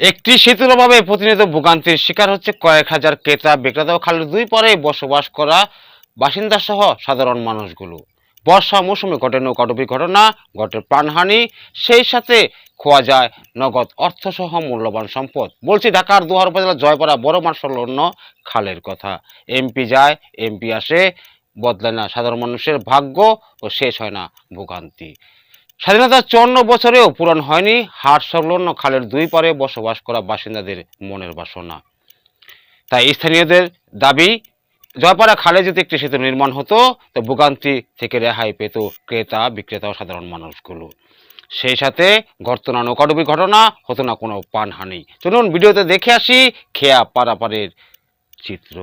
একটি সেতুর অভাবে প্রতিনিয়ত ভোগান্তির শিকার হচ্ছে কয়েক হাজার ক্রেতা বিক্রেতা ও খালের দুই পারে বসবাস করা বাসিন্দা সহ সাধারণ মানুষগুলো। বর্ষা মৌসুমে ঘটে নৌকাডুবি ঘটনা, ঘটে প্রাণহানি, সেই সাথে খোয়া যায় নগদ অর্থসহ মূল্যবান সম্পদ। বলছি ঢাকার দোহার উপজেলা জয়পাড়া বড় মাঠ সংলগ্ন খালের কথা। এমপি যায় এমপি আসে, বদলায় না সাধারণ মানুষের ভাগ্য ও শেষ হয় না ভোগান্তি। স্বাধীনতার ৫৪ বছরেও পূরণ হয়নি হাট সংলগ্ন খালের দুই পারে বসবাস করা বাসিন্দাদের মনের বাসনা। তাই স্থানীয়দের দাবি, জয়পাড়া খালে যদি একটি সেতু নির্মাণ হতো তো ভোগান্তি থেকে রেহাই পেত ক্রেতা বিক্রেতা ও সাধারণ মানুষগুলো। সেই সাথে ঘটতো না নৌকাডুবি ঘটনা, হতো না কোনো প্রাণহানি। চলুন ভিডিওতে দেখে আসি খেয়া পারাপারের চিত্র।